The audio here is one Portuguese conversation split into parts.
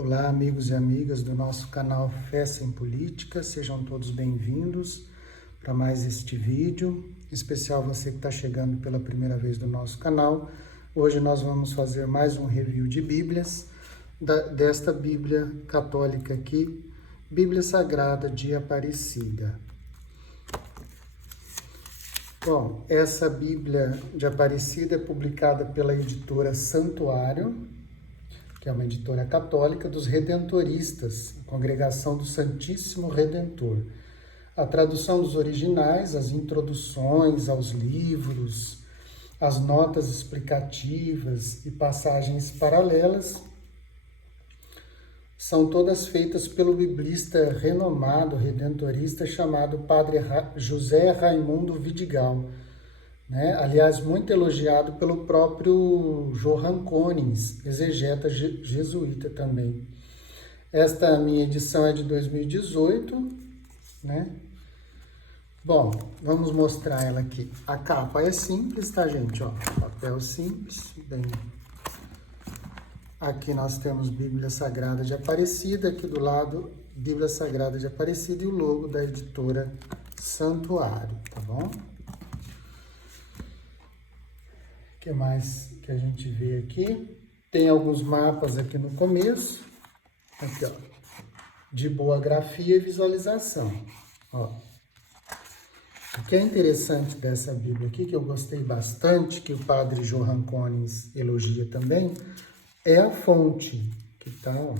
Olá, amigos e amigas do nosso canal Fé Sem Política, sejam todos bem-vindos para mais este vídeo, em especial você que está chegando pela primeira vez do nosso canal. Hoje nós vamos fazer mais um review de Bíblias, desta Bíblia católica aqui, Bíblia Sagrada de Aparecida. Bom, essa Bíblia de Aparecida é publicada pela editora Santuário, que é uma editora católica dos Redentoristas, Congregação do Santíssimo Redentor. A tradução dos originais, as introduções aos livros, as notas explicativas e passagens paralelas são todas feitas pelo biblista renomado redentorista chamado Padre José Raimundo Vidigal, né? Aliás, muito elogiado pelo próprio Johann Konings, exegeta jesuíta também. Esta minha edição é de 2018, né? Bom, vamos mostrar ela aqui. A capa é simples, tá, gente? Ó, papel simples. Bem... Aqui nós temos Bíblia Sagrada de Aparecida, aqui do lado, Bíblia Sagrada de Aparecida e o logo da editora Santuário, tá bom? O que mais que a gente vê aqui? Tem alguns mapas aqui no começo, aqui ó, de boa grafia e visualização, ó. O que é interessante dessa Bíblia aqui, que eu gostei bastante, que o padre Johann Konings elogia também, é a fonte, que tá, ó.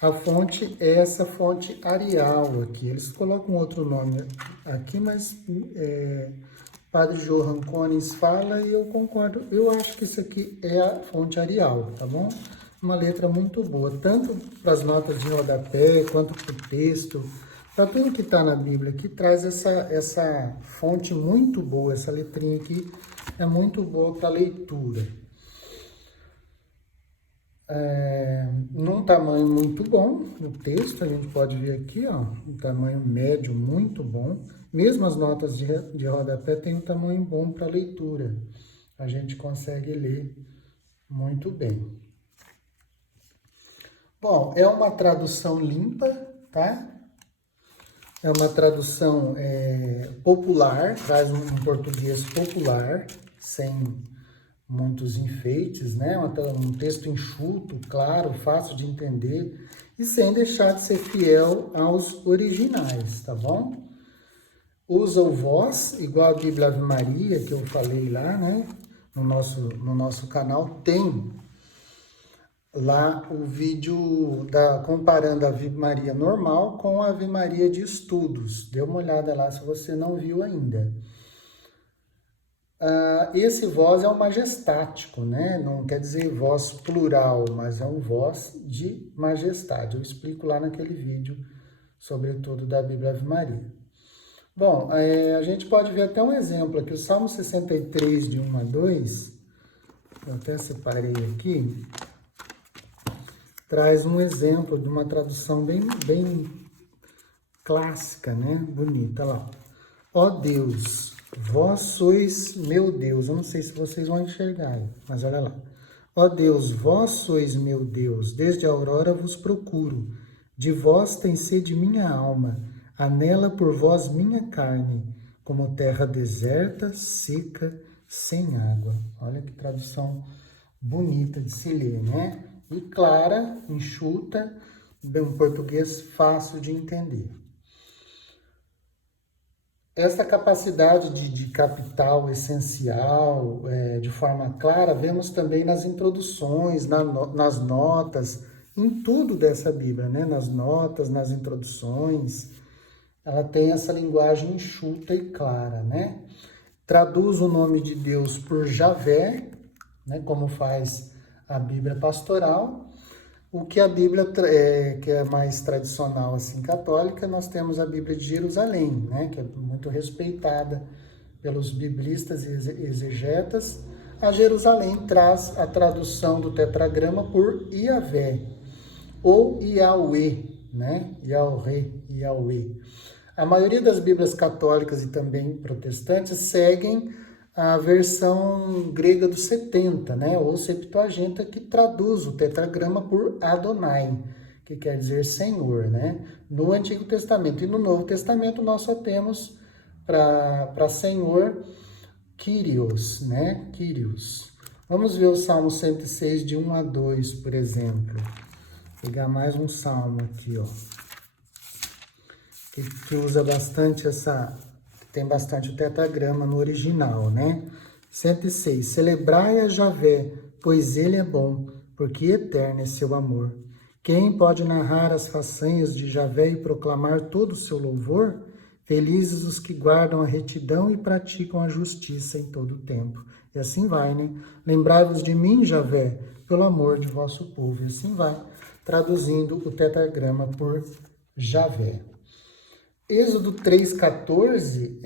A fonte é essa fonte Arial aqui, eles colocam outro nome aqui, mas Padre Johann Konings fala e eu concordo. Eu acho que isso aqui é a fonte Arial, tá bom? Uma letra muito boa, tanto para as notas de rodapé, quanto para o texto. Para tudo que está na Bíblia aqui, traz essa fonte muito boa. Essa letrinha aqui é muito boa para leitura. Num tamanho muito bom, o texto, a gente pode ver aqui, ó, um tamanho médio muito bom. Mesmo as notas de rodapé têm um tamanho bom para leitura. A gente consegue ler muito bem. Bom, é uma tradução limpa, tá? É uma tradução popular, traz um português popular, sem muitos enfeites, né? Um texto enxuto, claro, fácil de entender e sem deixar de ser fiel aos originais, tá bom? Usa o vós, igual a Bíblia Ave Maria, que eu falei lá, né? No nosso canal tem lá o vídeo comparando a Ave Maria normal com a Ave Maria de estudos. Dê uma olhada lá se você não viu ainda. Esse vós é um majestático, né? Não quer dizer vós plural, mas é um vós de majestade. Eu explico lá naquele vídeo, sobretudo da Bíblia Ave Maria. Bom, a gente pode ver até um exemplo aqui, o Salmo 63, de 1 a 2, eu até separei aqui, traz um exemplo de uma tradução bem clássica, né? Bonita, lá. Ó Deus, vós sois meu Deus. Eu não sei se vocês vão enxergar, mas olha lá. Ó Deus, vós sois meu Deus, desde a aurora vos procuro. De vós tem sede minha alma, anela por vós minha carne, como terra deserta, seca, sem água. Olha que tradução bonita de se ler, né? E clara, enxuta, um português fácil de entender. Essa capacidade de capital essencial, de forma clara, vemos também nas introduções, nas notas, em tudo dessa Bíblia, né? Nas notas, nas introduções, ela tem essa linguagem enxuta e clara, né? Traduz o nome de Deus por Javé, né? Como faz a Bíblia pastoral. O que a Bíblia, que é mais tradicional, assim, católica, nós temos a Bíblia de Jerusalém, né? Que é muito respeitada pelos biblistas e exegetas. A Jerusalém traz a tradução do tetragrama por Iavé, ou Yahweh, né? Yahweh, Yahweh. A maioria das Bíblias católicas e também protestantes seguem a versão grega do 70, né? Ou Septuaginta, que traduz o tetragrama por Adonai, que quer dizer Senhor, né? No Antigo Testamento e no Novo Testamento nós só temos para Senhor Kyrios, né? Kyrios. Vamos ver o Salmo 106, de 1 a 2, por exemplo. Vou pegar mais um salmo aqui, ó. Que usa bastante tem bastante o tetragrama no original, né? 106. Celebrai a Javé, pois ele é bom, porque eterno é seu amor. Quem pode narrar as façanhas de Javé e proclamar todo o seu louvor? Felizes os que guardam a retidão e praticam a justiça em todo o tempo. E assim vai, né? Lembrai-vos de mim, Javé, pelo amor de vosso povo. E assim vai, traduzindo o tetragrama por Javé. Êxodo 3,14,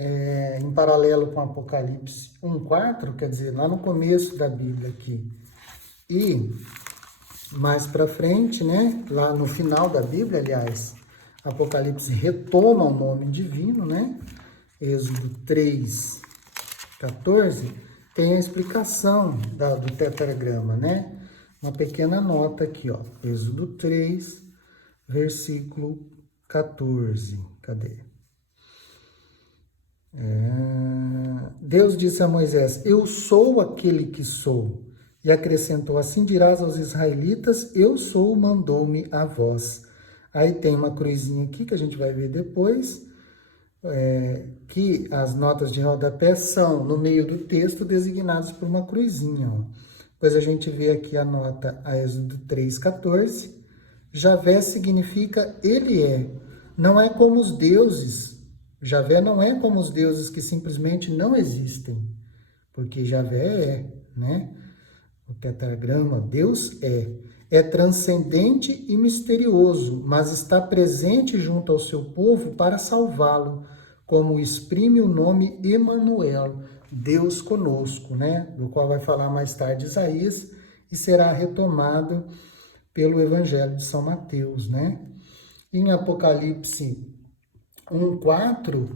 em paralelo com Apocalipse 1,4, quer dizer, lá no começo da Bíblia aqui. E mais para frente, né, lá no final da Bíblia, aliás, Apocalipse retoma o nome divino, né? Êxodo 3,14, tem a explicação do tetragrama, né? Uma pequena nota aqui, ó. Êxodo 3, versículo 14. Cadê? Deus disse a Moisés: eu sou aquele que sou. E acrescentou: assim dirás aos israelitas: eu sou, mandou-me a vós. Aí tem uma cruzinha aqui que a gente vai ver depois, que as notas de rodapé são, no meio do texto, designadas por uma cruzinha. Ó. Depois a gente vê aqui a nota a Êxodo 3,14. Javé significa ele é. Não é como os deuses. Javé não é como os deuses que simplesmente não existem. Porque Javé é, né? O tetragrama, Deus é. É transcendente e misterioso, mas está presente junto ao seu povo para salvá-lo, como exprime o nome Emanuel, Deus conosco, né? Do qual vai falar mais tarde Isaías, e será retomado pelo Evangelho de São Mateus, né? Em Apocalipse 1,4,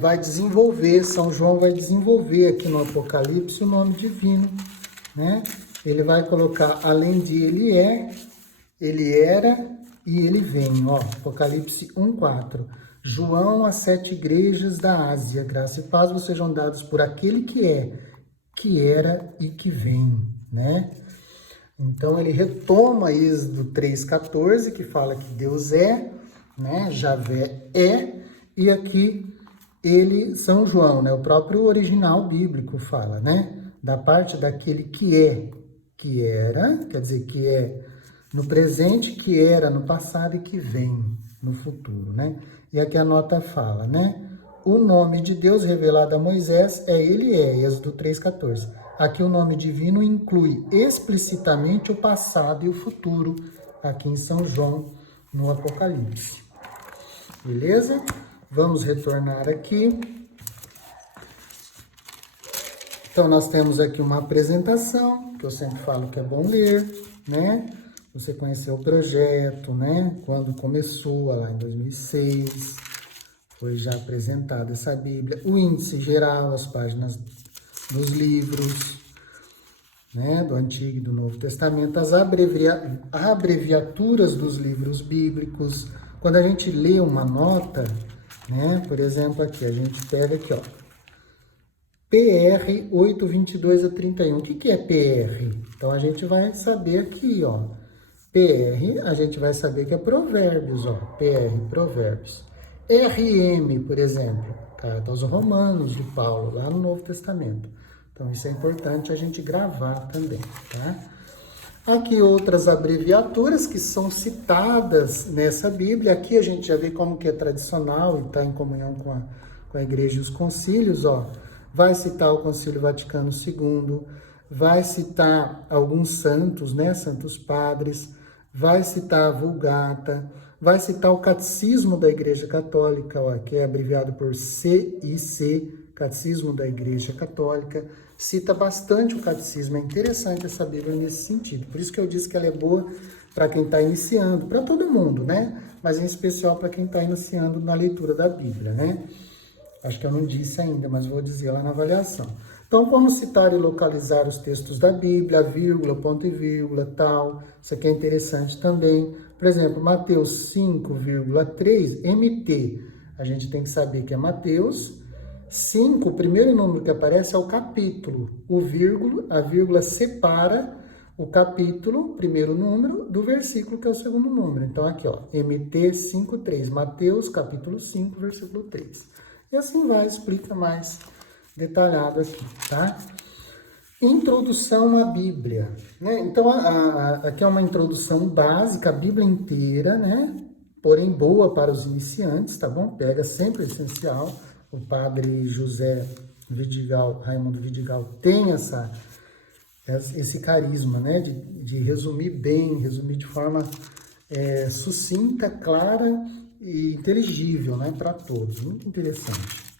vai desenvolver, São João vai desenvolver aqui no Apocalipse o nome divino, né? Ele vai colocar, além de ele é, ele era e ele vem, ó, Apocalipse 1,4. João, às 7 igrejas da Ásia, graça e paz vos sejam dados por aquele que é, que era e que vem, né? Então, ele retoma Êxodo 3,14, que fala que Deus é, né? Javé é, e aqui São João, né? O próprio original bíblico fala, né? Da parte daquele que é, que era, quer dizer, que é no presente, que era no passado e que vem no futuro, né? E aqui a nota fala, né? O nome de Deus revelado a Moisés ele é, Êxodo 3,14. Aqui o nome divino inclui explicitamente o passado e o futuro, aqui em São João, no Apocalipse. Beleza? Vamos retornar aqui. Então, nós temos aqui uma apresentação, que eu sempre falo que é bom ler, né? Você conheceu o projeto, né? Quando começou, lá em 2006, foi já apresentada essa Bíblia. O índice geral, as páginas dos livros, né? Do Antigo e do Novo Testamento, as abreviaturas dos livros bíblicos. Quando a gente lê uma nota, né? Por exemplo, aqui, a gente pega aqui, ó. PR 822 a 31. O que é PR? Então, a gente vai saber aqui, ó. PR, a gente vai saber que é Provérbios, ó. PR, Provérbios. RM, por exemplo, carta aos Romanos, de Paulo, lá no Novo Testamento. Então, isso é importante a gente gravar também, tá? Aqui outras abreviaturas que são citadas nessa Bíblia. Aqui a gente já vê como que é tradicional e está em comunhão com a Igreja e os concílios, ó. Vai citar o Concílio Vaticano II, vai citar alguns santos, né, santos padres, vai citar a Vulgata, vai citar o Catecismo da Igreja Católica, ó, que é abreviado por CIC, Catecismo da Igreja Católica, cita bastante o Catecismo, é interessante essa Bíblia nesse sentido, por isso que eu disse que ela é boa para quem está iniciando, para todo mundo, né, mas em especial para quem está iniciando na leitura da Bíblia, né. Acho que eu não disse ainda, mas vou dizer lá na avaliação. Então, como citar e localizar os textos da Bíblia, vírgula, ponto e vírgula, tal. Isso aqui é interessante também. Por exemplo, Mateus 5,3, MT. A gente tem que saber que é Mateus 5, o primeiro número que aparece é o capítulo. A vírgula separa o capítulo, primeiro número, do versículo, que é o segundo número. Então, aqui, ó, MT 5,3, Mateus, capítulo 5, versículo 3. E assim vai, explica mais detalhado aqui, tá? Introdução à Bíblia, né? Então, aqui é uma introdução básica, a Bíblia inteira, né? Porém, boa para os iniciantes, tá bom? Pega sempre o essencial. O padre José Vidigal, Raimundo Vidigal, tem esse carisma, né? De resumir bem, resumir de forma sucinta, clara e inteligível, né? Para todos. Muito interessante.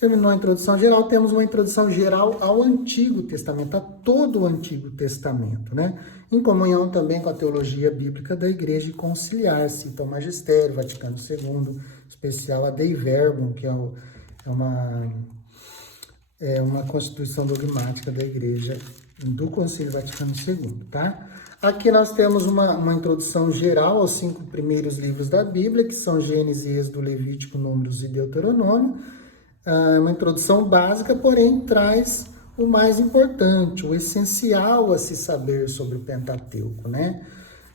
Terminou a introdução geral, temos uma introdução geral ao Antigo Testamento, a todo o Antigo Testamento, né? Em comunhão também com a teologia bíblica da Igreja Conciliar, cita o Magistério, Vaticano II, especial a Dei Verbum, que é uma constituição dogmática da Igreja do Concílio Vaticano II, tá? Aqui nós temos uma introdução geral aos 5 primeiros livros da Bíblia, que são Gênesis, Êxodo, Levítico, Números e Deuteronômio. Uma introdução básica, porém traz o mais importante, o essencial a se saber sobre o Pentateuco, né?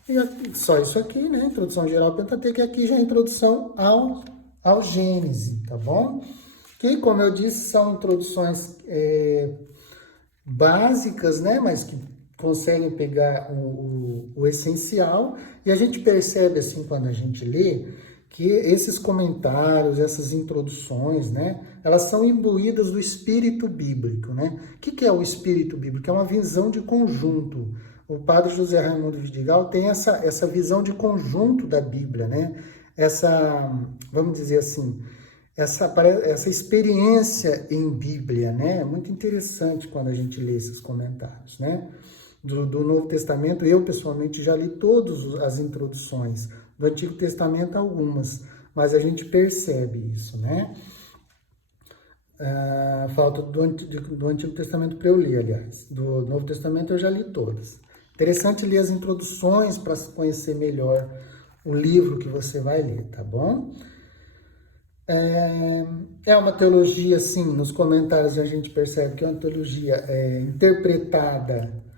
E só isso aqui, né? Introdução geral ao Pentateuco, e aqui já é a introdução ao Gênesis, tá bom? Que, como eu disse, são introduções básicas, né? Mas que conseguem pegar o essencial, e a gente percebe, assim, quando a gente lê, que esses comentários, essas introduções, né, elas são imbuídas do espírito bíblico, né? O que é o espírito bíblico? É uma visão de conjunto. O padre José Raimundo Vidigal tem essa visão de conjunto da Bíblia, né? Vamos dizer assim, essa experiência em Bíblia, né? É muito interessante quando a gente lê esses comentários, né? Do Novo Testamento, eu pessoalmente já li todas as introduções. Do Antigo Testamento, algumas, mas a gente percebe isso, né? Falta do Antigo Testamento para eu ler, aliás. Do Novo Testamento eu já li todas. Interessante ler as introduções para conhecer melhor o livro que você vai ler, tá bom? É uma teologia, assim, nos comentários a gente percebe que é uma teologia interpretada,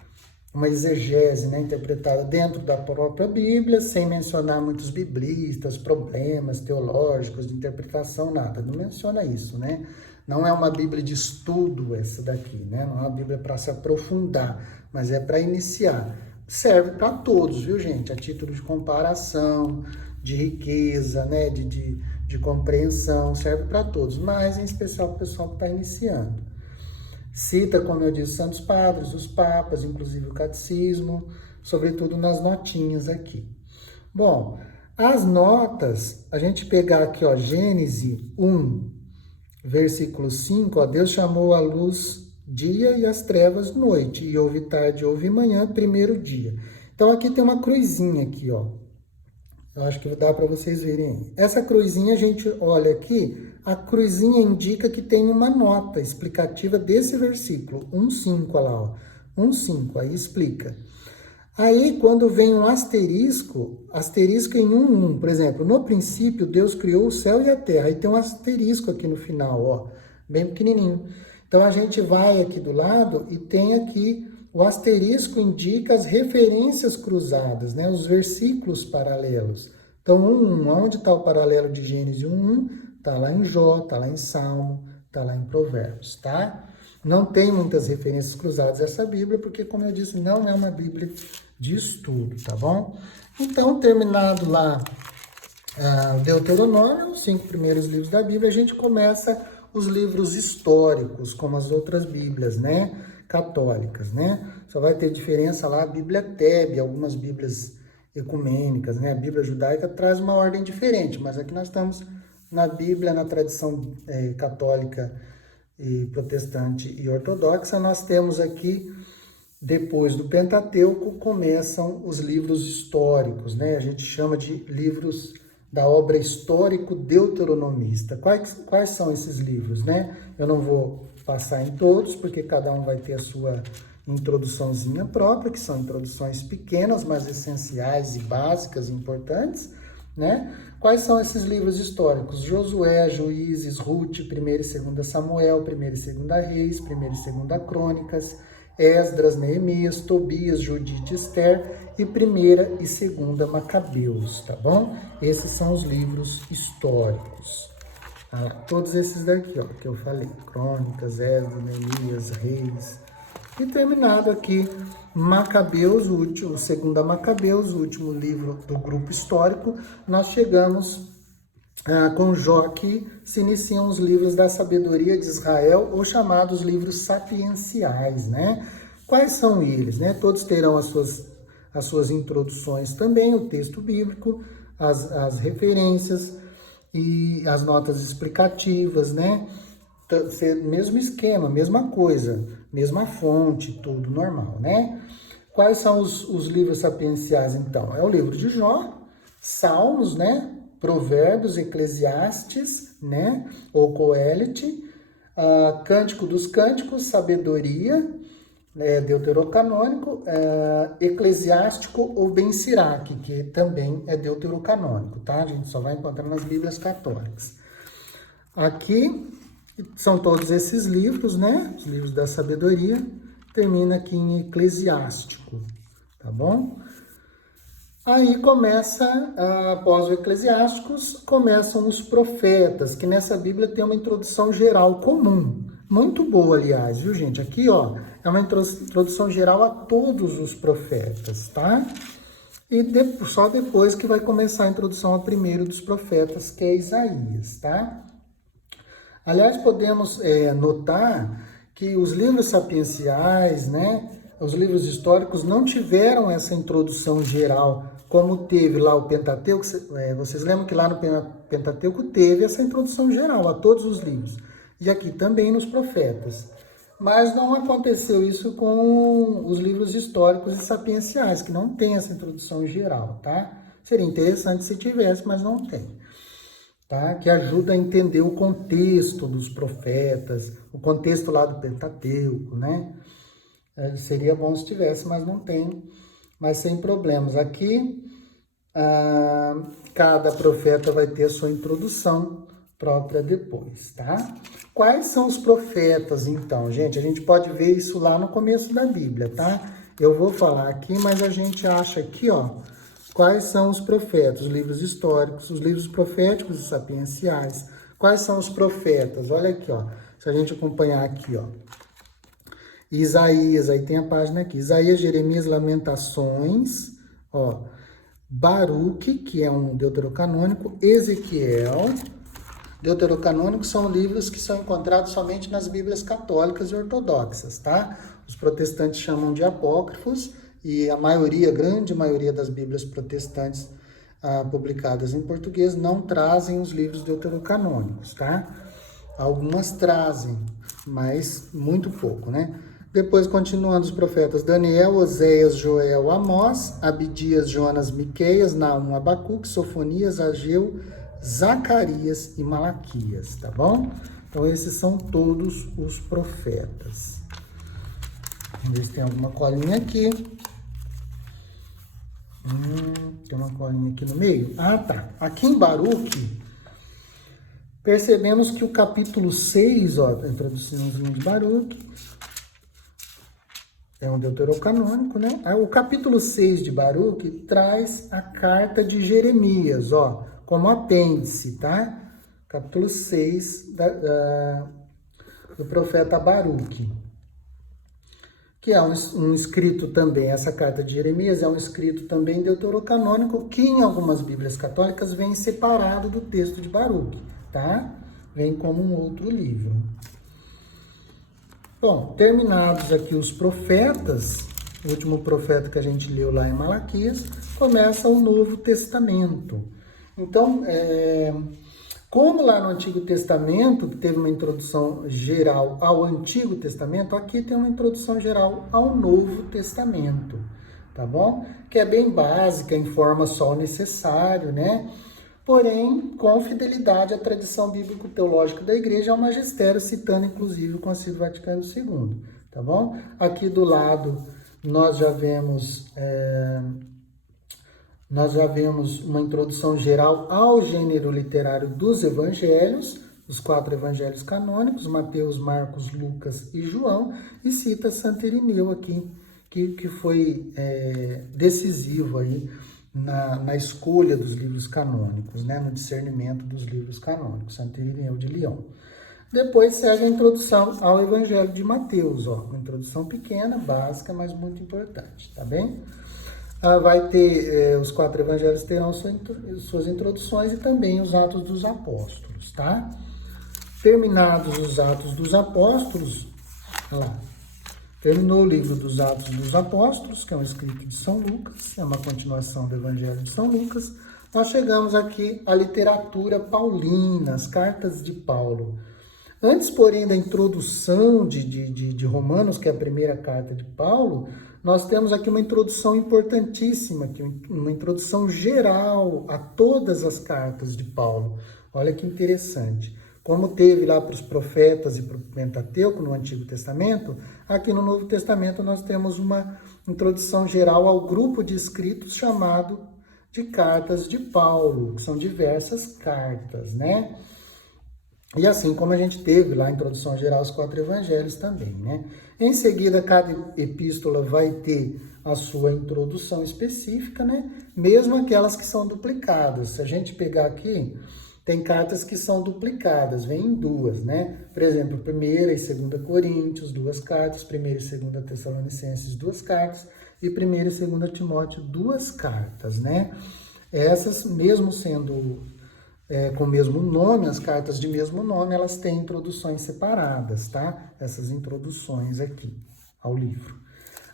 uma exegese, né, interpretada dentro da própria Bíblia, sem mencionar muitos biblistas, problemas teológicos de interpretação, nada. Não menciona isso, né? Não é uma Bíblia de estudo essa daqui, né? Não é uma Bíblia para se aprofundar, mas é para iniciar. Serve para todos, viu, gente? A título de comparação, de riqueza, né? De compreensão, serve para todos, mas em especial para o pessoal que está iniciando. Cita, como eu disse, santos padres, os papas, inclusive o catecismo, sobretudo nas notinhas aqui. Bom, as notas, a gente pegar aqui, ó, Gênesis 1, versículo 5, ó, Deus chamou a luz dia e as trevas noite, e houve tarde e houve manhã, primeiro dia. Então aqui tem uma cruzinha aqui, ó. Eu acho que dá para vocês verem aí. Essa cruzinha, a gente olha aqui, a cruzinha indica que tem uma nota explicativa desse versículo, 1,5, olha lá, ó. 1,5, aí explica. Aí, quando vem um asterisco em 1,1, por exemplo, no princípio, Deus criou o céu e a terra. Aí tem um asterisco aqui no final, ó, bem pequenininho. Então, a gente vai aqui do lado e tem aqui o asterisco indica as referências cruzadas, né? Os versículos paralelos. Então, 1,1, onde está o paralelo de Gênesis 1,1? Está lá em Jó, está lá em Salmo, está lá em Provérbios, tá? Não tem muitas referências cruzadas essa Bíblia, porque, como eu disse, não é uma Bíblia de estudo, tá bom? Então, terminado lá o Deuteronômio, os 5 primeiros livros da Bíblia, a gente começa os livros históricos, como as outras Bíblias, né? Católicas, né? Só vai ter diferença lá a Bíblia Tebe, algumas Bíblias ecumênicas, né? A Bíblia judaica traz uma ordem diferente, mas aqui nós estamos na Bíblia, na tradição católica e protestante e ortodoxa. Nós temos aqui, depois do Pentateuco, começam os livros históricos, né? A gente chama de livros da obra histórico-deuteronomista. Quais são esses livros, né? Eu não vou passar em todos, porque cada um vai ter a sua introduçãozinha própria, que são introduções pequenas, mas essenciais e básicas, importantes, né? Quais são esses livros históricos? Josué, Juízes, Ruth, 1ª e 2ª Samuel, 1ª e 2ª Reis, 1ª e 2ª Crônicas, Esdras, Neemias, Tobias, Judite, Esther e 1ª e 2ª Macabeus, tá bom? Esses são os livros históricos. Todos esses daqui, ó, que eu falei, Crônicas, Esdras, Neemias, Reis. E terminado aqui, Macabeus, o 2ª Macabeus, o último livro do grupo histórico, nós chegamos com Jó, que se iniciam os livros da sabedoria de Israel, ou chamados livros sapienciais, né? Quais são eles, né? Todos terão as suas introduções também, o texto bíblico, as referências e as notas explicativas, né? Mesmo esquema, mesma coisa, mesma fonte, tudo normal, né? Quais são os livros sapienciais, então? É o livro de Jó, Salmos, né? Provérbios, Eclesiastes, né? Ou Coelete, Cântico dos Cânticos, Sabedoria, Deuterocanônico, Eclesiástico ou Ben Siraque, que também é deuterocanônico, tá? A gente só vai encontrar nas Bíblias católicas. Aqui são todos esses livros, né? Os livros da sabedoria. Termina aqui em Eclesiástico, tá bom? Aí começa, após o Eclesiásticos, começam os profetas, que nessa Bíblia tem uma introdução geral comum. Muito boa, aliás, viu, gente? Aqui, ó, é uma introdução geral a todos os profetas, tá? E só depois que vai começar a introdução ao primeiro dos profetas, que é Isaías, tá? Aliás, podemos notar que os livros sapienciais, né, os livros históricos não tiveram essa introdução geral, como teve lá o Pentateuco. Vocês lembram que lá no Pentateuco teve essa introdução geral a todos os livros, e aqui também nos profetas. Mas não aconteceu isso com os livros históricos e sapienciais, que não tem essa introdução geral, tá? Seria interessante se tivesse, mas não tem. Tá? Que ajuda a entender o contexto dos profetas, o contexto lá do Pentateuco, né? Seria bom se tivesse, mas não tem, mas sem problemas. Aqui, cada profeta vai ter a sua introdução própria depois, tá? Quais são os profetas, então, gente? A gente pode ver isso lá no começo da Bíblia, tá? Eu vou falar aqui, mas a gente acha aqui, ó, quais são os profetas, os livros históricos, os livros proféticos e sapienciais. Quais são os profetas? Olha aqui, ó. Se a gente acompanhar aqui, ó. Isaías, aí tem a página aqui. Isaías, Jeremias, Lamentações, ó. Baruque, que é um deuterocanônico. Ezequiel. Deuterocanônicos são livros que são encontrados somente nas Bíblias católicas e ortodoxas, tá? Os protestantes chamam de apócrifos, e a grande maioria das Bíblias protestantes publicadas em português não trazem os livros deuterocanônicos, tá? Algumas trazem, mas muito pouco, né? Depois, continuando os profetas: Daniel, Oséias, Joel, Amós, Abidias, Jonas, Miqueias, Naum, Abacuque, Sofonias, Ageu, Zacarias e Malaquias, tá bom? Então, esses são todos os profetas. Vamos ver se tem alguma colinha aqui. Tem uma colinha aqui no meio. Ah, tá. Aqui em Baruque, percebemos que o capítulo 6, ó, a introduçãozinha de Baruque, é um deuterocanônico, né? O capítulo 6 de Baruque traz a carta de Jeremias, ó, como apêndice, tá? Capítulo 6 do profeta Baruque, que é um escrito também, essa carta de Jeremias é um escrito também deuterocanônico, que em algumas Bíblias católicas vem separado do texto de Baruque, tá? Vem como um outro livro. Bom, terminados aqui os profetas, o último profeta que a gente leu lá em Malaquias, começa o Novo Testamento. Então, como lá no Antigo Testamento teve uma introdução geral ao Antigo Testamento, aqui tem uma introdução geral ao Novo Testamento, tá bom? Que é bem básica, informa só o necessário, né? porém com fidelidade à tradição bíblico-teológica da Igreja, ao magistério, citando inclusive o Concílio Vaticano II, tá bom? Aqui do lado nós já vemos uma introdução geral ao gênero literário dos evangelhos, os 4 evangelhos canônicos, Mateus, Marcos, Lucas e João, e cita Santo Irineu aqui, que foi decisivo aí na escolha dos livros canônicos, né, no discernimento dos livros canônicos, Santo Irineu de Lyon. Depois segue a introdução ao Evangelho de Mateus, ó, uma introdução pequena, básica, mas muito importante, tá bem? Vai ter, os 4 evangelhos terão suas introduções e também os Atos dos Apóstolos, tá? Terminados os Atos dos Apóstolos, olha lá, terminou o livro dos Atos dos Apóstolos, que é um escrito de São Lucas, é uma continuação do Evangelho de São Lucas. Nós chegamos aqui à literatura paulina, as cartas de Paulo. Antes, porém, da introdução de Romanos, que é a primeira carta de Paulo, nós temos aqui uma introdução importantíssima, uma introdução geral a todas as cartas de Paulo. Olha que interessante. Como teve lá para os profetas e para o Pentateuco no Antigo Testamento, aqui no Novo Testamento nós temos uma introdução geral ao grupo de escritos chamado de cartas de Paulo, que são diversas cartas, né? E assim como a gente teve lá a introdução geral aos 4 evangelhos também, né? Em seguida, cada epístola vai ter a sua introdução específica, né? Mesmo aquelas que são duplicadas. Se a gente pegar aqui, tem cartas que são duplicadas, vem em 2, né? Por exemplo, 1ª e 2ª Coríntios, 2 cartas, 1ª e 2ª Tessalonicenses, 2 cartas, e 1ª e 2ª Timóteo, 2 cartas, né? Essas, mesmo sendo com o mesmo nome, as cartas de mesmo nome, elas têm introduções separadas, tá? Essas introduções aqui ao livro.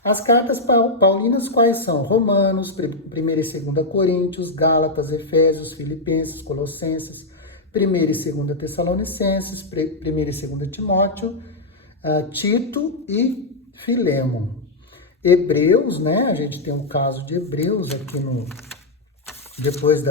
As cartas paulinas quais são? Romanos, 1ª e 2ª Coríntios, Gálatas, Efésios, Filipenses, Colossenses, 1ª e 2ª Tessalonicenses, 1ª e 2ª Timóteo, Tito e Filemon. Hebreus, né? A gente tem um caso de Hebreus aqui depois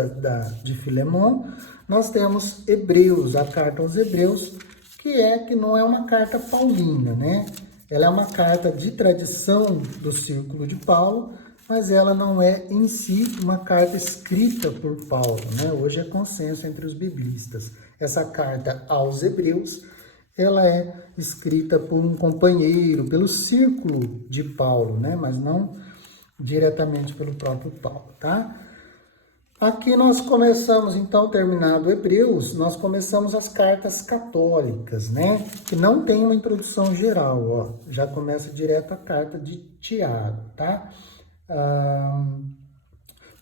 de Filemon, nós temos Hebreus, a carta aos Hebreus, que não é uma carta paulina, né? Ela é uma carta de tradição do círculo de Paulo, mas ela não é em si uma carta escrita por Paulo, né? Hoje é consenso entre os biblistas. Essa carta aos Hebreus, ela é escrita por um companheiro, pelo círculo de Paulo, né? Mas não diretamente pelo próprio Paulo, tá? Aqui nós começamos, então, terminado Hebreus, nós começamos as cartas católicas, né? Que não tem uma introdução geral, ó. Já começa direto a carta de Tiago, tá?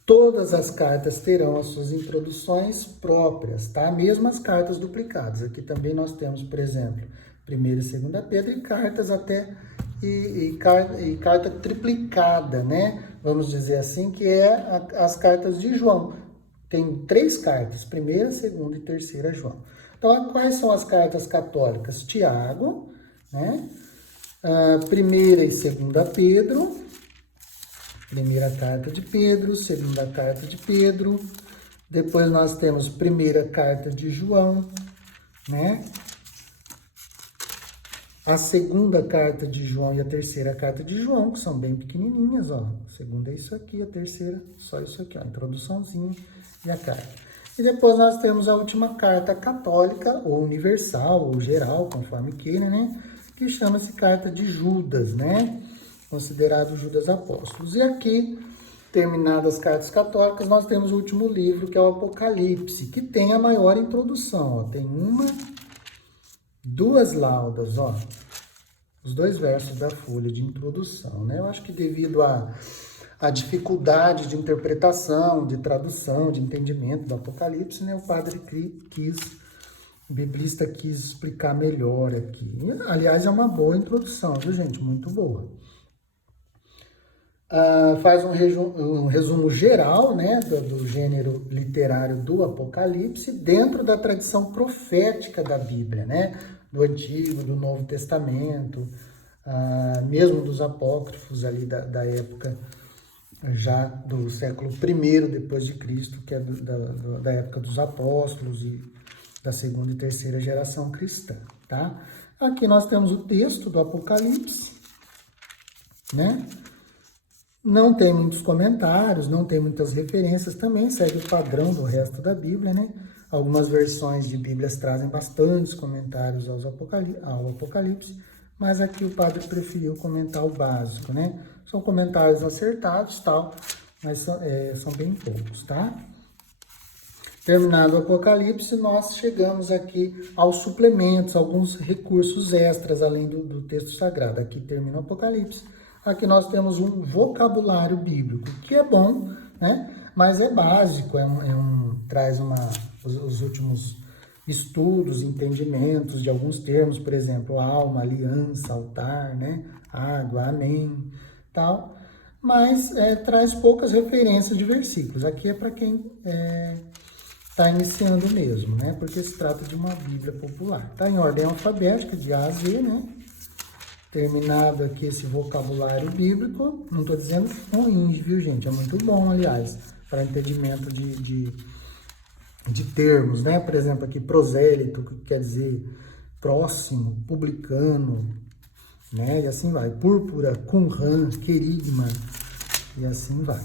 Todas as cartas terão as suas introduções próprias, tá? Mesmo as cartas duplicadas. Aqui também nós temos, por exemplo, 1ª e 2ª Pedro e cartas até... E carta triplicada, né? Vamos dizer assim, que é as cartas de João. Tem 3 cartas, 1ª, 2ª e 3ª João. Então, quais são as cartas católicas? Tiago, né? 1ª e 2ª Pedro, 1ª carta de Pedro, 2ª carta de Pedro. Depois nós temos 1ª carta de João, né? A 2ª carta de João e a 3ª carta de João, que são bem pequenininhas, ó. A 2ª é isso aqui, a 3ª só isso aqui, ó, a introduçãozinha e a carta. E depois nós temos a última carta católica, ou universal, ou geral, conforme queira, né? Que chama-se carta de Judas, né? Considerado Judas Apóstolos. E aqui, terminadas as cartas católicas, nós temos o último livro, que é o Apocalipse, que tem a maior introdução, ó. Tem 2 laudas, ó, os 2 versos da folha de introdução, né? Eu acho que devido à dificuldade de interpretação, de tradução, de entendimento do Apocalipse, né? O padre o biblista quis explicar melhor aqui. Aliás, é uma boa introdução, viu, gente? Muito boa. Faz um resumo geral, né, do gênero literário do Apocalipse dentro da tradição profética da Bíblia, né, do Antigo, do Novo Testamento, mesmo dos apócrifos ali da época já do século I depois de Cristo, que é da época dos apóstolos e da segunda e terceira geração cristã, tá? Aqui nós temos o texto do Apocalipse, né? Não tem muitos comentários, não tem muitas referências, também segue o padrão do resto da Bíblia, né? Algumas versões de Bíblias trazem bastantes comentários ao Apocalipse, mas aqui o padre preferiu comentar o básico, né? São comentários acertados, tal, mas são bem poucos, tá? Terminado o Apocalipse, nós chegamos aqui aos suplementos, alguns recursos extras, além do texto sagrado. Aqui termina o Apocalipse. Aqui nós temos um vocabulário bíblico, que é bom, né? Mas é básico, traz os últimos estudos, entendimentos de alguns termos, por exemplo, alma, aliança, altar, né? Água, amém, tal. Mas traz poucas referências de versículos. Aqui é para quem está iniciando mesmo, né? Porque se trata de uma Bíblia popular. Está em ordem alfabética, de A a Z, né? Terminado aqui esse vocabulário bíblico, não estou dizendo ruim, viu, gente? É muito bom, aliás, para entendimento de termos, né? Por exemplo, aqui prosélito, que quer dizer próximo, publicano, né? E assim vai. Púrpura, Qumran, querigma, e assim vai.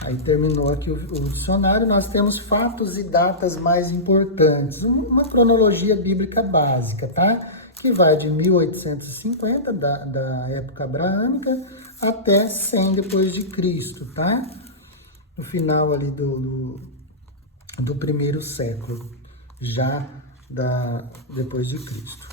Aí terminou aqui o dicionário, nós temos fatos e datas mais importantes, uma cronologia bíblica básica, tá? Que vai de 1850, da época abraâmica, até 100 depois de Cristo, tá? No final ali do primeiro século, já depois de Cristo.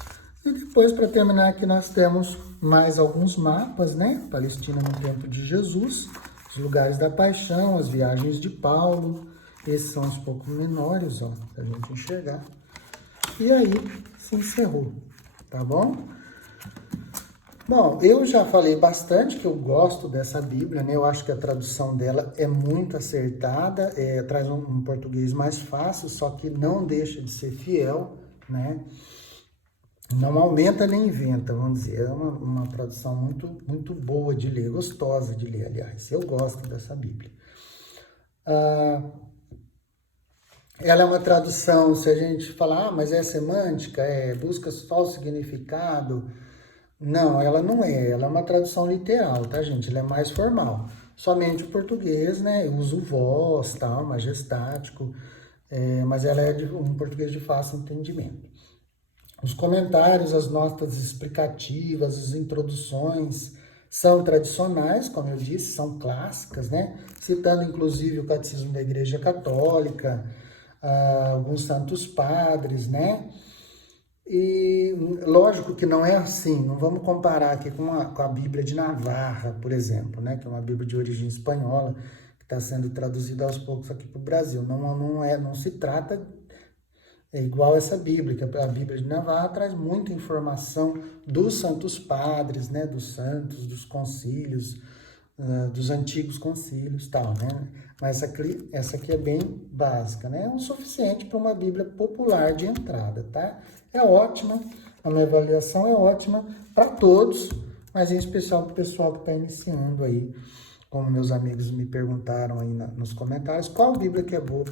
E depois, para terminar aqui, nós temos mais alguns mapas, né? Palestina no tempo de Jesus, os lugares da paixão, as viagens de Paulo. Esses são os pouco menores, ó, para a gente enxergar. E aí, se encerrou, tá bom? Bom, eu já falei bastante que eu gosto dessa Bíblia, né? Eu acho que a tradução dela é muito acertada, traz um português mais fácil, só que não deixa de ser fiel, né? Não aumenta nem inventa, vamos dizer. É uma tradução muito, muito boa de ler, gostosa de ler, aliás. Eu gosto dessa Bíblia. Ela é uma tradução, se a gente falar, mas é semântica, busca só o significado. Não, ela não é. Ela é uma tradução literal, tá, gente? Ela é mais formal. Somente o português, né? Usa o vós, tal, majestático, mas ela é um português de fácil entendimento. Os comentários, as notas explicativas, as introduções são tradicionais, como eu disse, são clássicas, né? Citando inclusive o Catecismo da Igreja Católica, alguns santos padres, né? E lógico que não é assim, não vamos comparar aqui com a Bíblia de Navarra, por exemplo, né? Que é uma Bíblia de origem espanhola, que está sendo traduzida aos poucos aqui para o Brasil. Não se trata igual essa Bíblia, que a Bíblia de Navarra traz muita informação dos santos padres, né? Dos santos, dos concílios, dos antigos concílios, tal, né? Mas essa aqui é bem básica, né? É o suficiente para uma Bíblia popular de entrada, tá? É ótima, a minha avaliação é ótima para todos, mas em especial para o pessoal que está iniciando aí, como meus amigos me perguntaram aí nos comentários, qual Bíblia que é boa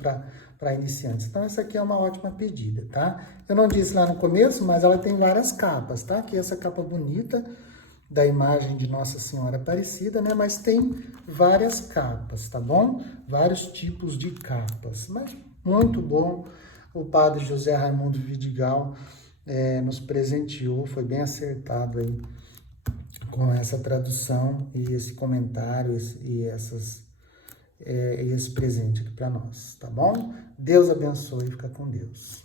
para iniciantes. Então, essa aqui é uma ótima pedida, tá? Eu não disse lá no começo, mas ela tem várias capas, tá? Aqui essa capa bonita da imagem de Nossa Senhora Aparecida, né? Mas tem várias capas, tá bom? Vários tipos de capas, mas muito bom. O padre José Raimundo Vidigal nos presenteou, foi bem acertado aí com essa tradução e esse comentário e esse presente aqui para nós, tá bom? Deus abençoe e fica com Deus.